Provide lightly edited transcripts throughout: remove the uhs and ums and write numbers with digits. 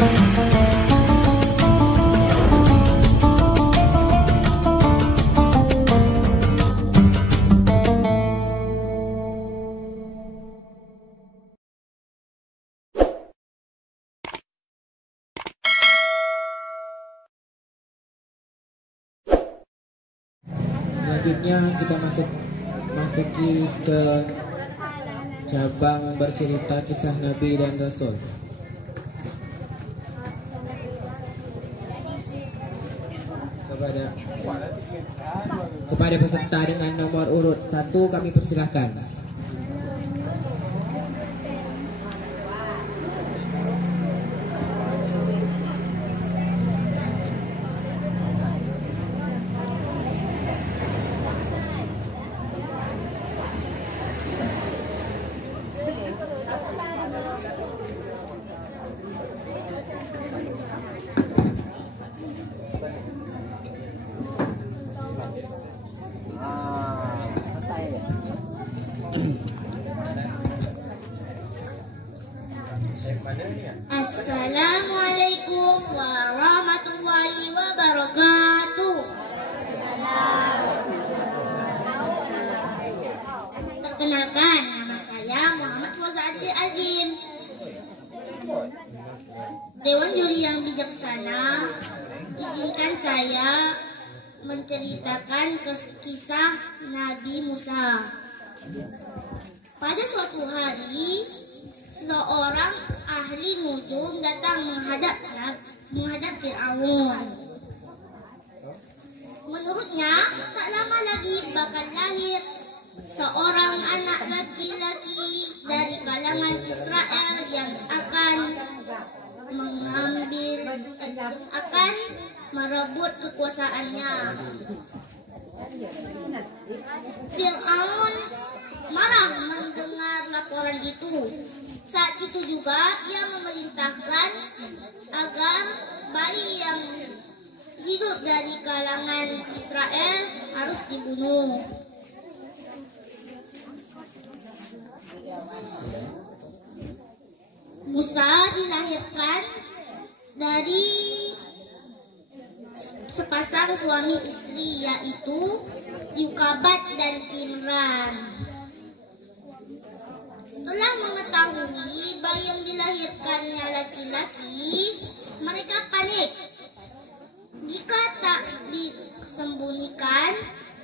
Selanjutnya kita masuki ke cabang bercerita kisah Nabi dan Rasul. Kepada peserta dengan nomor urut 1 kami persilahkan. Assalamualaikum warahmatullahi wabarakatuh. Perkenalkan, nama saya Muhammad Fauzan Azim. Dewan juri yang bijaksana, izinkan saya menceritakan kisah Nabi Musa. Pada suatu hari, seorang ahli nujum datang menghadap Fir'aun. Menurutnya, tak lama lagi bakal lahir seorang anak laki-laki dari kalangan Israel yang akan merebut kekuasaannya. Fir'aun marah mendengar laporan itu. Saat itu juga ia memerintahkan agar bayi yang hidup dari kalangan Israel harus dibunuh. Musa dilahirkan dari sepasang suami istri, yaitu Yukabat dan Imran. Setelah mengetahui bayi yang dilahirkannya laki-laki, mereka panik. Jika tak disembunyikan,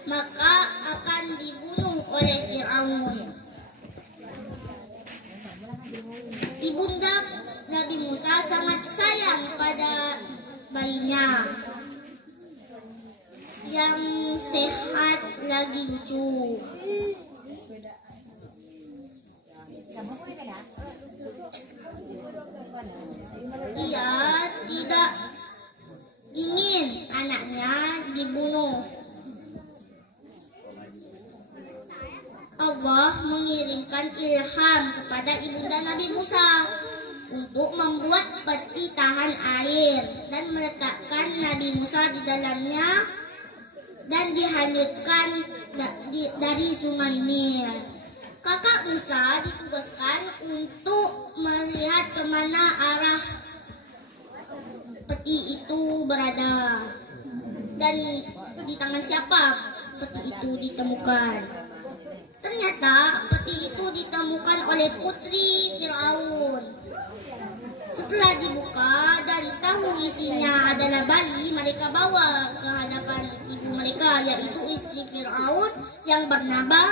maka akan dibunuh oleh Fir'aun. Ibunda Nabi Musa sangat sayang pada bayinya yang sehat lagi lucu. Ia tidak ingin anaknya dibunuh. Allah mengirimkan ilham kepada ibunda Nabi Musa untuk membuat peti tahan air dan meletakkan Nabi Musa di dalamnya dan dihanyutkan dari sungai Nil. Kakak Musa ditugaskan untuk melihat kemana arah peti itu berada dan di tangan siapa peti itu ditemukan. Ternyata peti itu ditemukan oleh putri Fir'aun. Setelah dibuka dan tahu isinya adalah bayi, mereka bawa ke hadapan ibu mereka, yaitu istri Fir'aun yang bernama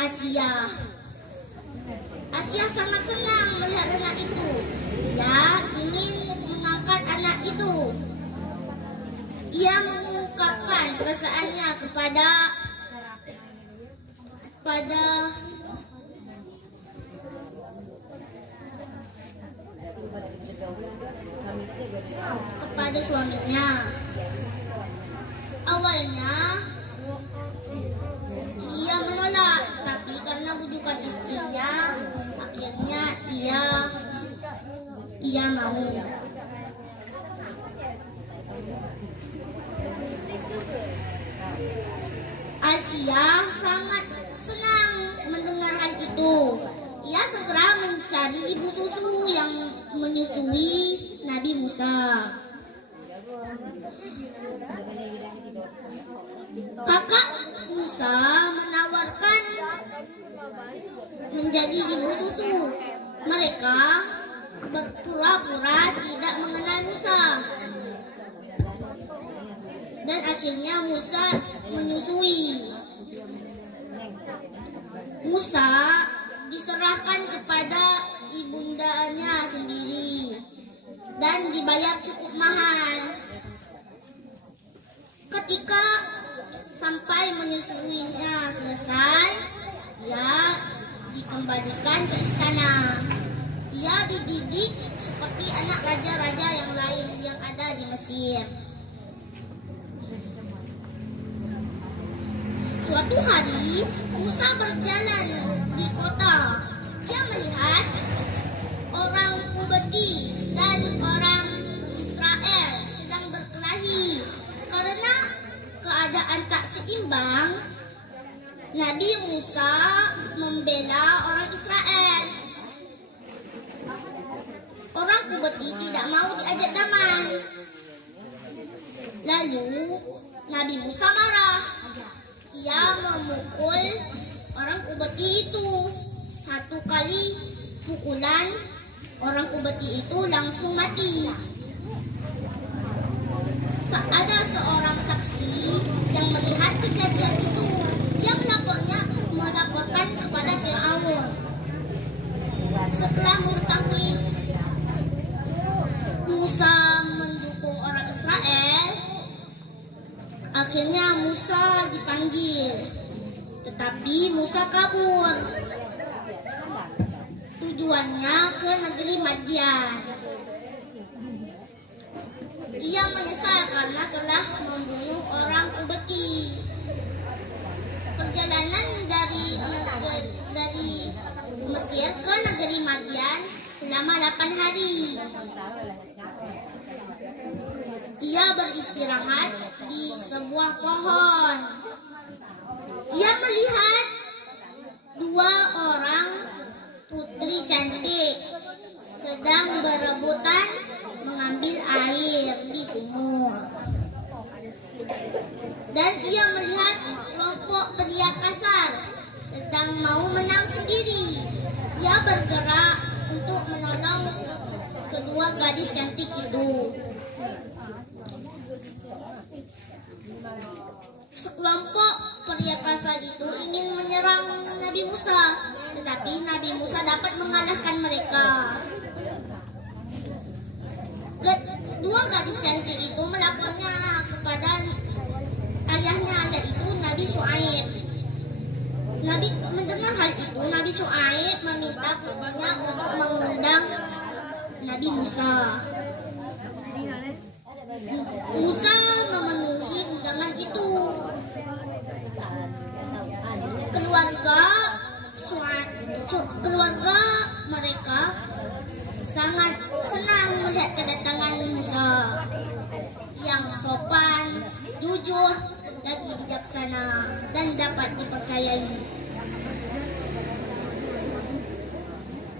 Asia. Asia sangat senang melihat anak itu. Ia ingin mengangkat anak itu. Ia mengungkapkan perasaannya kepada suaminya. Awalnya ia menolak, tapi karena bujukan istrinya, akhirnya ia mau. mencari ibu susu yang menyusui Nabi Musa. Kakak Musa menawarkan menjadi ibu susu. Mereka berpura-pura tidak mengenal Musa. Dan akhirnya Musa menyusui. Musa diserahkan kepada ibundanya sendiri dan dibayar cukup mahal. Ketika sampai menyusuinya selesai, ia dikembalikan ke istana. Ia dididik seperti anak raja-raja yang lain yang ada di Mesir. Suatu hari, Musa berjalan di kota. Ia melihat orang Qibti dan orang Israel sedang berkelahi. Karena keadaan tak seimbang, Nabi Musa membela orang Israel. Orang Qibti tidak mau diajak damai. Lalu Nabi Musa marah. Ia memukul orang Qibti itu. Satu kali pukulan, orang Qibti itu langsung mati. Ada seorang saksi yang melihat kejadian itu. Dia melaporkan kepada Fir'aun. Setelah mengetahui Musa mendukung orang Israel, akhirnya Musa dipanggil. Tetapi Musa kabur. Tujuannya ke negeri Madian. Ia menyesal karena telah membunuh orang Qibti. Perjalanan dari Mesir ke negeri Madian selama 8 hari. Ia beristirahat di sebuah pohon. Ia melihat 2 orang putri cantik sedang berebutan mengambil air di sumur. Dan ia melihat kelompok pria kasar sedang mau menang sendiri. Ia bergerak untuk menolong kedua gadis cantik itu. Sekelompok pria kasar itu ingin menyerang Nabi Musa, tetapi Nabi Musa dapat mengalahkan mereka. Kedua gadis cantik itu melapornya kepada ayahnya, yaitu Nabi Syuaib. Nabi mendengar hal itu, Nabi Syuaib meminta putrinya untuk mengundang Nabi Musa. Musa memenuhi undangan itu. Keluarga mereka sangat senang melihat kedatangan Musa yang sopan, jujur, lagi bijaksana dan dapat dipercayai.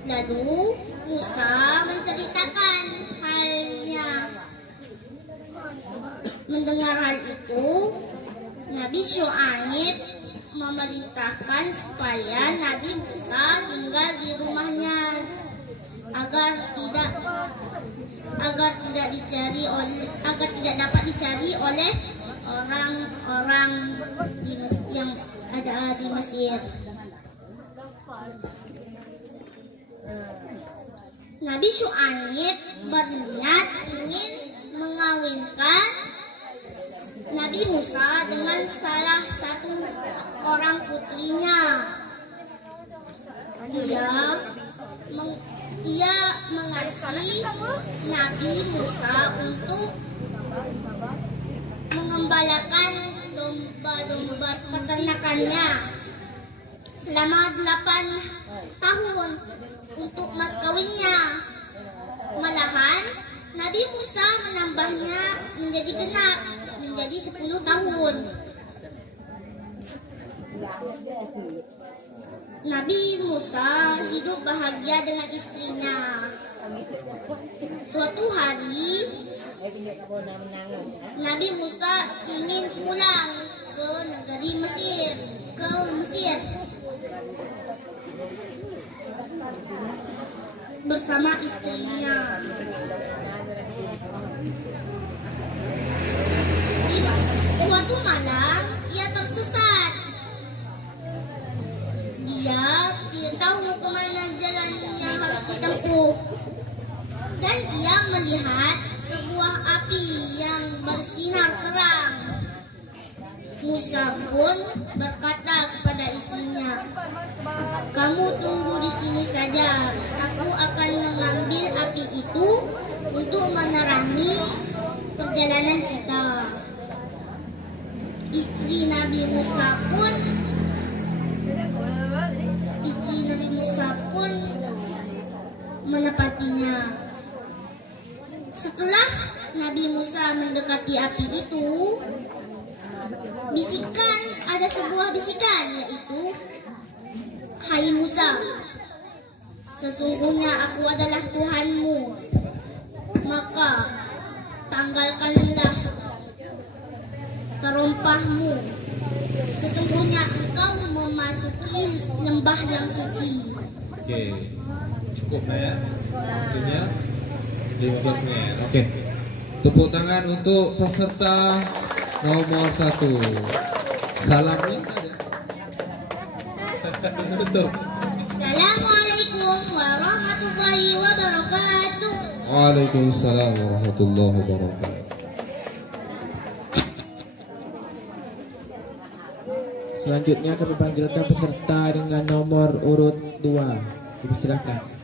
Lalu Musa menceritakan halnya. Mendengar hal itu, Nabi Syuaib memerintahkan supaya Nabi Musa tinggal di rumahnya agar tidak dapat dicari oleh orang-orang yang ada di Mesir. Nabi Syuaib berniat ingin mengawinkan Nabi Musa dengan salah satu orang putrinya. Dia mengasihi Nabi Musa untuk mengembalakan domba-domba peternakannya selama 8 tahun untuk mas kawinnya. Malahan Nabi Musa menambahnya menjadi genap, menjadi 10 tahun. Nabi Musa hidup bahagia dengan istrinya. Suatu hari, Nabi Musa ingin pulang ke negeri Mesir, bersama istrinya. Di suatu malam, ia tersesat. Dia tidak tahu kemana jalan yang harus ditempuh. Dan ia melihat sebuah api yang bersinar terang. Musa pun berkata kepada istrinya, "Kamu tunggu di sini saja. Aku akan mengambil api itu untuk menerangi perjalanan kita." Istri Nabi Musa pun menepatinya. Setelah Nabi Musa mendekati api itu, ada sebuah bisikan, yaitu, "Hai Musa, sesungguhnya aku adalah Tuhanmu, maka tanggalkanlah terompahmu. Sesungguhnya engkau memasuki lembah yang suci." Oke, cukup lah ya. Waktunya 15 menit. Oke, tepuk tangan untuk peserta nomor 1. Salamnya ada. Betul. Assalamualaikum warahmatullahi wabarakatuh. Waalaikumsalam warahmatullahi wabarakatuh. Selanjutnya kami panggilkan peserta dengan nomor urut 2. Silakan.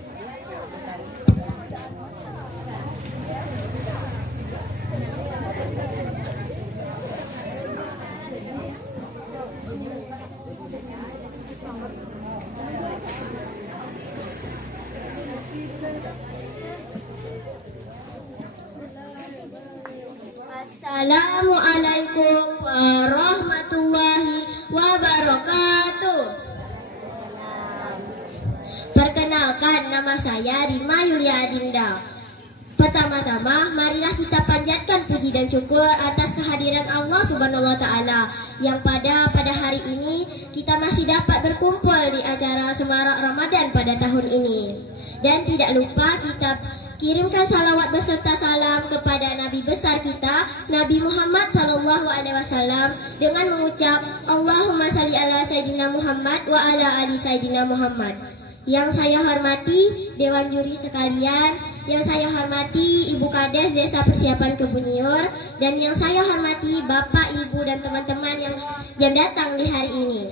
Assalamualaikum warahmatullahi wabarakatuh. Perkenalkan, nama saya Rima Yulia Adinda. Pertama-tama, marilah kita panjatkan puji dan syukur atas kehadiran Allah Subhanahu wa Ta'ala yang pada hari ini kita masih dapat berkumpul di acara Semarak Ramadan pada tahun ini. Dan tidak lupa kita kirimkan salawat beserta salam kepada Nabi besar kita, Nabi Muhammad SAW, dengan mengucap Allahumma salli ala Sayyidina Muhammad wa ala ali Sayyidina Muhammad. Yang saya hormati Dewan Juri sekalian, yang saya hormati Ibu Kades Desa Persiapan Kebunyiur, dan yang saya hormati Bapak, Ibu, dan teman-teman yang datang di hari ini.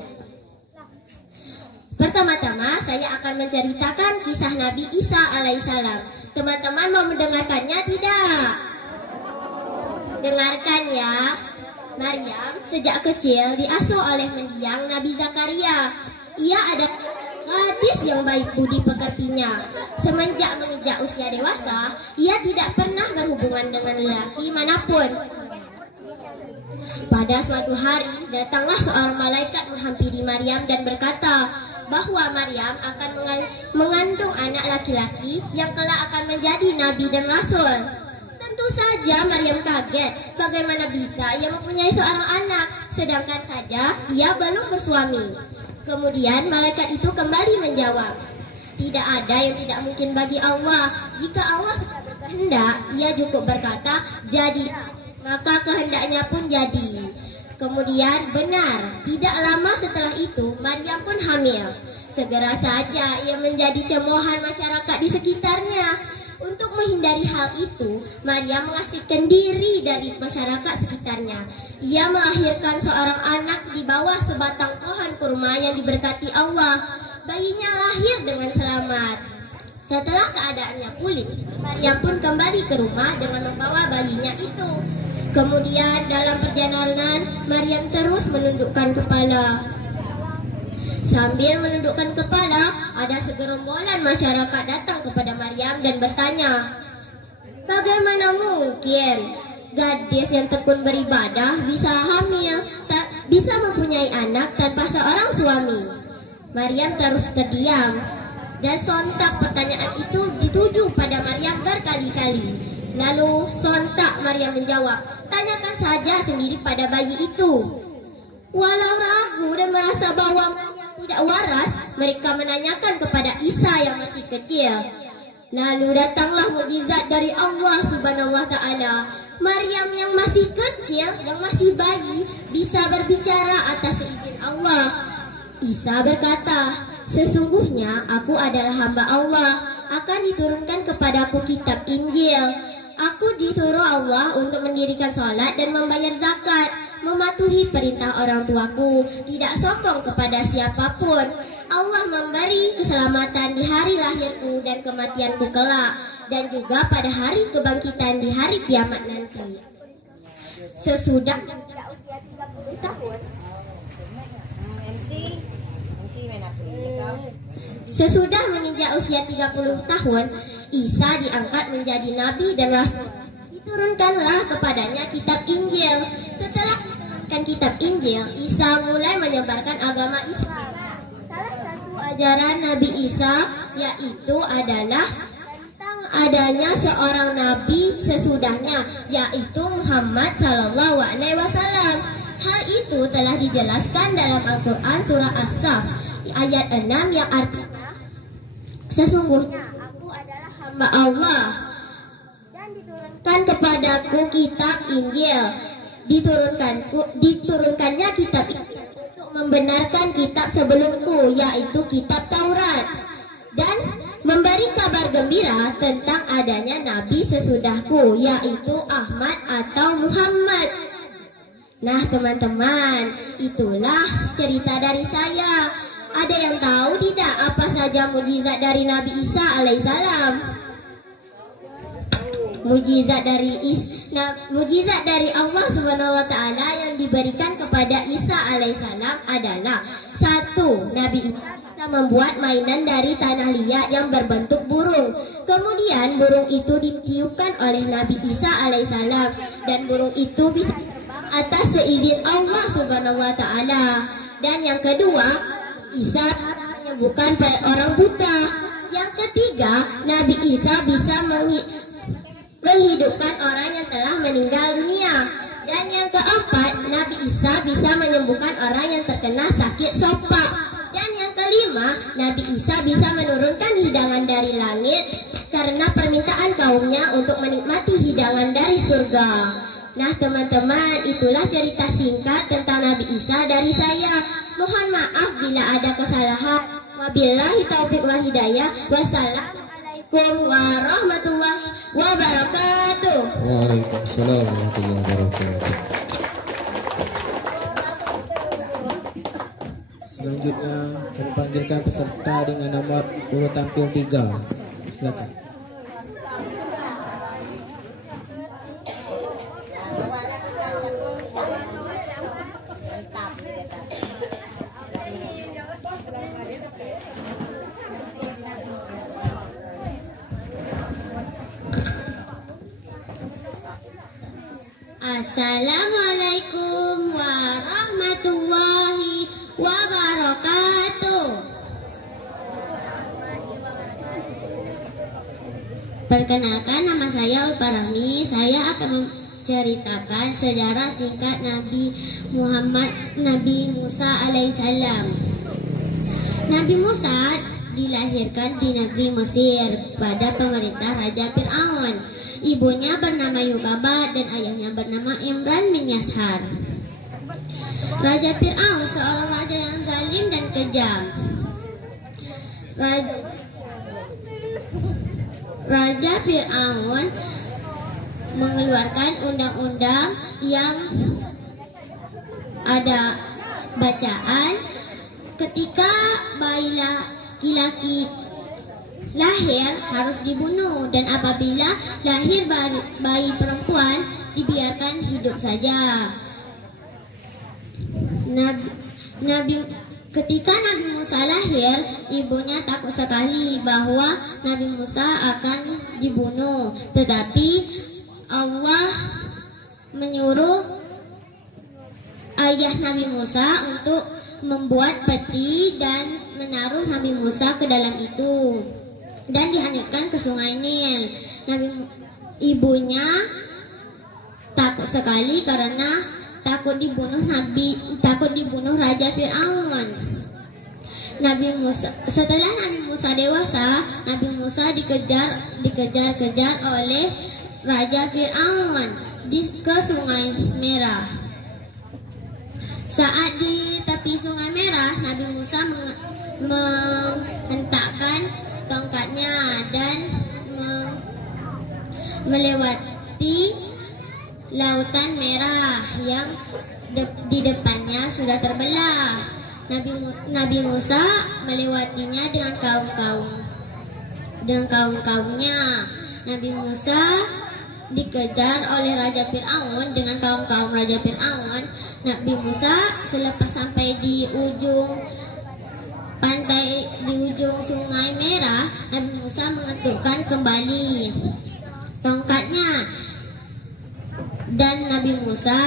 Pertama-tama saya akan menceritakan kisah Nabi Isa alaihissalam. Teman-teman mau mendengarkannya tidak? Dengarkan ya. Maryam sejak kecil diasuh oleh mendiang Nabi Zakaria. Ia adalah gadis yang baik budi pekertinya. Semenjak menginjak usia dewasa, ia tidak pernah berhubungan dengan lelaki manapun. Pada suatu hari, datanglah seorang malaikat menghampiri Maryam dan berkata bahwa Maryam akan mengandung anak laki-laki yang kelak akan menjadi nabi dan rasul. Tentu saja Maryam kaget, bagaimana bisa ia mempunyai seorang anak, sedangkan saja ia belum bersuami. Kemudian malaikat itu kembali menjawab, tidak ada yang tidak mungkin bagi Allah. Jika Allah sudah berkehendak, ia cukup berkata, jadi, maka kehendaknya pun jadi. Kemudian benar, tidak lama setelah itu Maryam pun hamil. Segera saja ia menjadi cemoohan masyarakat di sekitarnya. Untuk menghindari hal itu, Maryam mengasingkan diri dari masyarakat sekitarnya. Ia melahirkan seorang anak di bawah sebatang pohon kurma yang diberkati Allah. Bayinya lahir dengan selamat. Setelah keadaannya pulih, Maryam pun kembali ke rumah dengan membawa bayinya itu. Kemudian dalam perjalanan, Maryam terus menundukkan kepala. Sambil menundukkan kepala, ada segerombolan masyarakat datang kepada Maryam dan bertanya, bagaimana mungkin gadis yang tekun beribadah bisa hamil bisa mempunyai anak tanpa seorang suami. Maryam terus terdiam, dan sontak pertanyaan itu dituju pada Maryam berkali-kali. Lalu sontak Maryam menjawab, tanyakan saja sendiri pada bayi itu. Walau ragu dan merasa bahwa tidak waras, mereka menanyakan kepada Isa yang masih kecil. Lalu datanglah mukjizat dari Allah Subhanahu wa Ta'ala. Maryam yang masih kecil, yang masih bayi, bisa berbicara atas izin Allah. Isa berkata, sesungguhnya aku adalah hamba Allah, akan diturunkan kepadaku kitab Injil. Aku disuruh Allah untuk mendirikan sholat dan membayar zakat, mematuhi perintah orang tuaku, tidak sombong kepada siapapun. Allah memberi keselamatan di hari lahirku dan kematianku kelak, dan juga pada hari kebangkitan di hari kiamat nanti. Sesudah usia 30 tahun, sesudah menginjak usia 30 tahun, Isa diangkat menjadi nabi dan rasul. Diturunkanlah kepadanya kitab Injil. Setelah diturunkan kitab Injil, Isa mulai menyebarkan agama Islam. Salah satu ajaran Nabi Isa yaitu adalah tentang adanya seorang nabi sesudahnya, yaitu Muhammad Sallallahu Alaihi Wasallam. Hal itu telah dijelaskan dalam Al-Quran surah As-Saff ayat 6 yang artinya, sesungguhnya aku adalah hamba Allah dan diturunkan kepadaku kitab Injil. Diturunkannya kitab Injil untuk membenarkan kitab sebelumku, yaitu kitab Taurat, dan memberi kabar gembira tentang adanya nabi sesudahku, yaitu Ahmad atau Muhammad. Nah teman-teman, itulah cerita dari saya. Ada yang tahu tidak apa saja mukjizat dari Nabi Isa alaihissalam? Mukjizat dari Allah Subhanahu wa Ta'ala yang diberikan kepada Isa alaihissalam adalah: 1. Nabi Isa bisa membuat mainan dari tanah liat yang berbentuk burung. Kemudian burung itu ditiupkan oleh Nabi Isa alaihissalam, dan burung itu bisa atas seizin Allah Subhanahu wa Ta'ala. Dan yang kedua, Isa menyembuhkan orang buta. Yang ketiga, Nabi Isa bisa menghidupkan orang yang telah meninggal dunia. Dan yang keempat, Nabi Isa bisa menyembuhkan orang yang terkena sakit sopak. Dan yang kelima, Nabi Isa bisa menurunkan hidangan dari langit karena permintaan kaumnya untuk menikmati hidangan dari surga. Nah teman-teman, itulah cerita singkat tentang Nabi Isa dari saya. Mohon maaf bila ada kesalahan. Wabillahi taufiq wal hidayah. Wassalamualaikum warahmatullahi wabarakatuh. Waalaikumsalam warahmatullahi wabarakatuh. Selanjutnya kami panggilkan peserta dengan nomor urut tampil 3. Silakan. Assalamualaikum warahmatullahi wabarakatuh. Perkenalkan, nama saya Ulparahmi. Saya akan menceritakan sejarah singkat Nabi Musa alaihissalam. Nabi Musa dilahirkan di negeri Mesir pada pemerintah Raja Fir'aun. Ibunya bernama Yukabat dan ayahnya bernama Imran bin Yashar. Raja Fir'aun seorang raja yang zalim dan kejam. Raja Fir'aun mengeluarkan undang-undang yang ada bacaan ketika bayi laki-laki lahir harus dibunuh, dan apabila lahir bayi perempuan dibiarkan hidup saja. Ketika Nabi Musa lahir, ibunya takut sekali bahwa Nabi Musa akan dibunuh, tetapi Allah menyuruh ayah Nabi Musa untuk membuat peti dan menaruh Nabi Musa ke dalam itu dan dihanyutkan ke sungai Nil. Ibunya takut sekali karena takut dibunuh Raja Fir'aun. Setelah Nabi Musa dewasa, Nabi Musa dikejar-kejar oleh Raja Fir'aun ke Sungai Merah. Saat di tepi Sungai Merah, Nabi Musa menghentakkan tongkatnya dan melewati lautan merah yang di depannya sudah terbelah. Nabi Musa melewatinya dengan kaum-kaumnya. Nabi Musa dikejar oleh Raja Fir'aun dengan kaum-kaum Raja Fir'aun. Nabi Musa selepas sampai di ujung pantai, di ujung Sungai Merah, Nabi Musa mengetukkan kembali tongkatnya dan Nabi Musa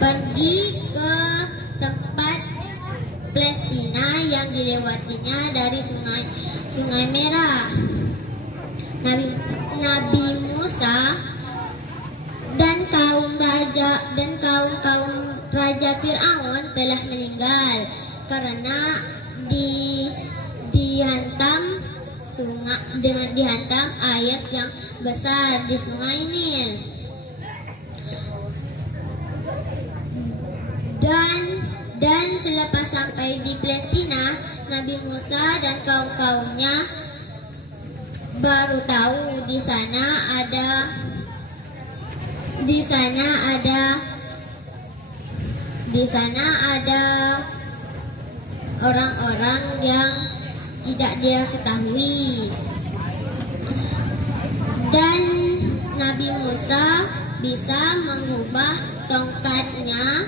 pergi ke tempat Palestina yang dilewatinya dari Sungai Merah. Nabi Musa dan kaum Raja Fir'aun telah meninggal karena dihantam air yang besar di Sungai Nil. Dan selepas sampai di Palestina, Nabi Musa dan kaum-kaumnya baru tahu di sana ada orang-orang yang tidak dia ketahui. Dan Nabi Musa bisa mengubah tongkatnya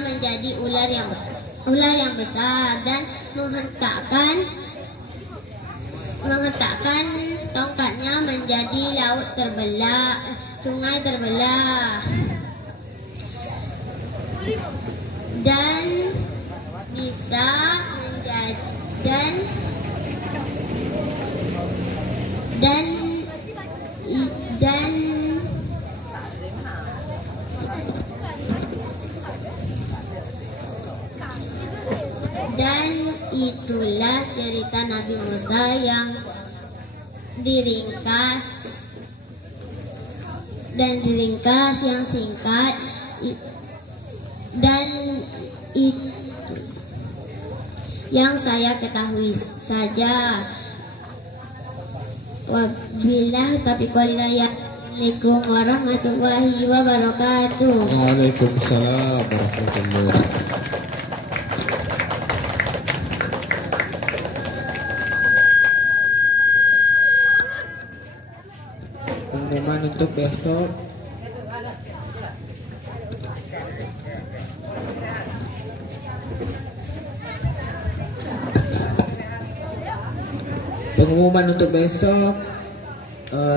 menjadi ular yang besar dan menghentakkan tongkatnya menjadi sungai terbelah dan bisa dan itulah cerita Nabi Musa yang diringkas yang singkat dan itu yang saya ketahui saja. Wabillahi taufiq wal hidayah. Assalamualaikum warahmatullahi wabarakatuh. Waalaikumsalam warahmatullahi wabarakatuh. Pengumuman untuk besok. Pengumuman untuk besok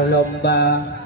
lomba